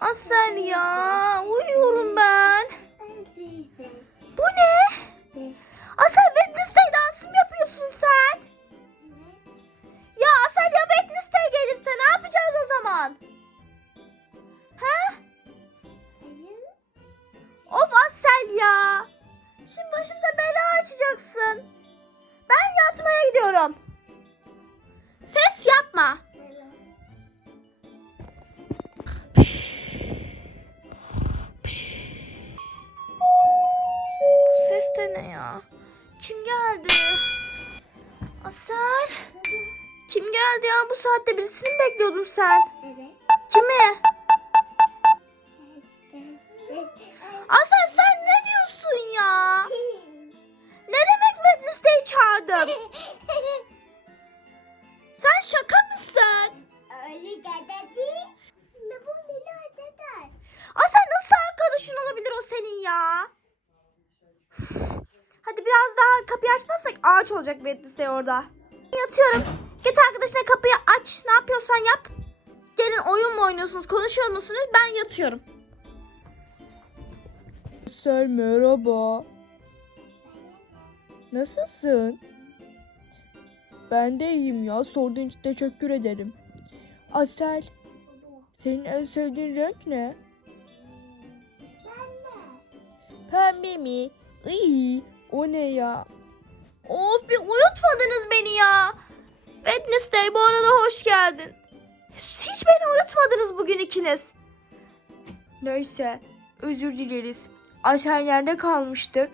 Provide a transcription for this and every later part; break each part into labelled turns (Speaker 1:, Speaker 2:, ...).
Speaker 1: Asel ya uyuyorum ben. Bu ne? Asel Wednesday dansı mı yapıyorsun sen? Ya Asel ya Wednesday gelirse ne yapacağız o zaman? He? Of Asel ya. Şimdi başımıza bela açacaksın. Ben yatmaya gidiyorum. Ses yapma. Asel. Kim geldi ya bu saatte birisini mi bekliyordun sen? Kimi? Asel sen ne diyorsun ya? Ne demek Wednesday'i çağırdım? Sen şaka mısın? Asel nasıl arkadaşın olabilir o senin ya? Hadi biraz daha kapıyı açmazsak ağaç olacak Wednesday orada. Yatıyorum. Git arkadaşına kapıyı aç. Ne yapıyorsan yap. Gelin oyun mu oynuyorsunuz, konuşuyor musunuz? Ben yatıyorum.
Speaker 2: Asel merhaba. Nasılsın? Ben de iyiyim ya. Sorduğun için teşekkür ederim. Asel, senin en sevdiğin renk ne? Pembe mi? İyi. O ne ya?
Speaker 1: Of bir uyutmadınız beni ya. Wednesday bu arada hoş geldin. Hiç beni uyutmadınız bugün ikiniz.
Speaker 2: Neyse, özür dileriz. Aşağı nerede kalmıştık?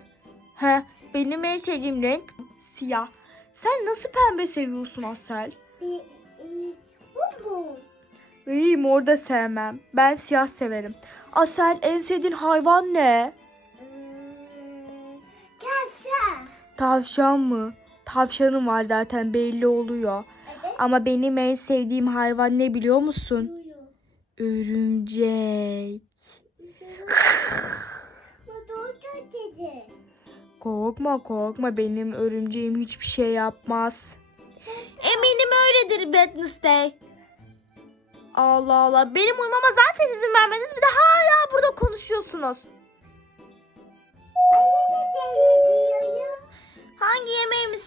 Speaker 2: He, benim en sevdiğim renk siyah. Sen nasıl pembe seviyorsun Asel? İyi mor da sevmem. Ben siyah severim. Asel en sevdiğin hayvan ne? Tavşan mı? Tavşanım var zaten belli oluyor. Ama benim en sevdiğim hayvan ne biliyor musun? Örümcek. Korkma korkma benim örümceğim hiçbir şey yapmaz.
Speaker 1: Eminim öyledir Wednesday. Allah Allah. Benim uyumama zaten izin vermediniz. Bir de hala burada konuşuyorsunuz.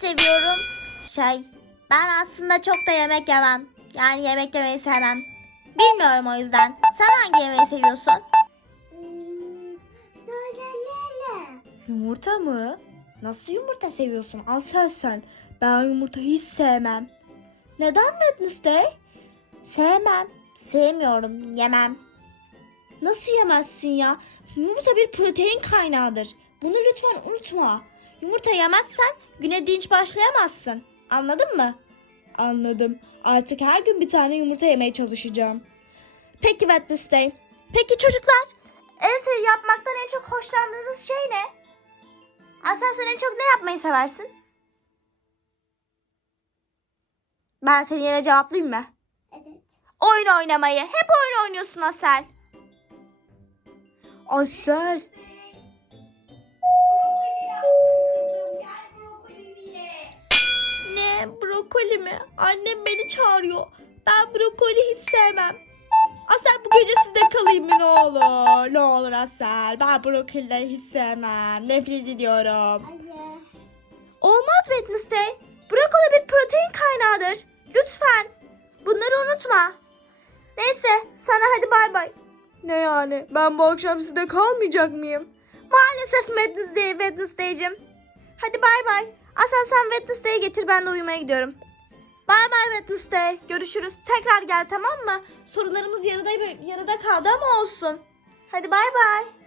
Speaker 1: Seviyorum? Şey, ben aslında çok da yemek yemem. Yani yemek yemeyi sevmem. Bilmiyorum o yüzden. Sen hangi yemeği seviyorsun?
Speaker 2: Yumurta mı? Nasıl yumurta seviyorsun? Asel sen. Ben yumurta hiç sevmem.
Speaker 1: Neden Wednesday? Sevmem. Sevmiyorum. Yemem. Nasıl yemezsin ya? Yumurta bir protein kaynağıdır. Bunu lütfen unutma. Yumurta yemezsen güne dinç başlayamazsın. Anladın mı?
Speaker 2: Anladım. Artık her gün bir tane yumurta yemeye çalışacağım.
Speaker 1: Peki Wednesday. Peki çocuklar, en sevdiği yapmaktan en çok hoşlandığınız şey ne? Aslen sen en çok ne yapmayı seversin? Ben senin yerine cevaplayayım mı? Oyun oynamayı. Hep oyun oynuyorsun Asel.
Speaker 2: Asel.
Speaker 1: Brokoli mi? Annem beni çağırıyor. Ben brokoli hiç sevmem.
Speaker 2: Asel bu gece sizde kalayım mı ne olur? Ne olur Asel. Ben brokolileri hiç sevmem. Nefret ediyorum.
Speaker 1: Olmaz Wednesday. Brokoli bir protein kaynağıdır. Lütfen. Bunları unutma. Neyse sana hadi bay bay.
Speaker 2: Ne yani? Ben bu akşam sizde kalmayacak mıyım?
Speaker 1: Maalesef Wednesday, Wednesday'cim. Hadi bay bay. Aslan sen Wednesday'e geçir ben de uyumaya gidiyorum. Bay bay Wednesday. Görüşürüz. Tekrar gel tamam mı? Sorularımız yarıda, yarıda kaldı ama olsun. Hadi bay bay.